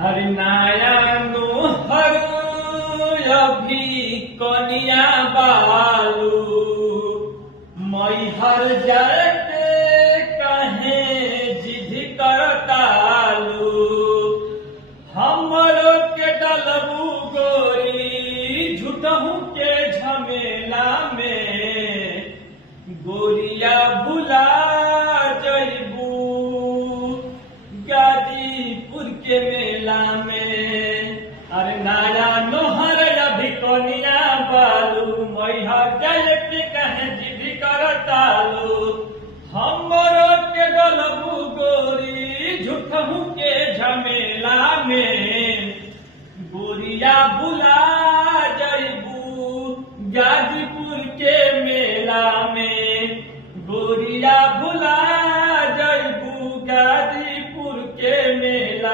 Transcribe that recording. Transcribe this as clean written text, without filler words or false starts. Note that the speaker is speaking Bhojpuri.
हर नाया हर अभी कनिया बालू मई हर जाते कहे जिद करतालू हमरो के डलबू गोरी झूठहू के झमेला में गोरिया बुला जइबू गाजीपुर के मेला में। अरे नाया नोहर अभी कनिया बालू मैहर जाए के कहे जिद करतालू हमरो के डलबू गोरी झूठहू के झमेला में गोरिया बुला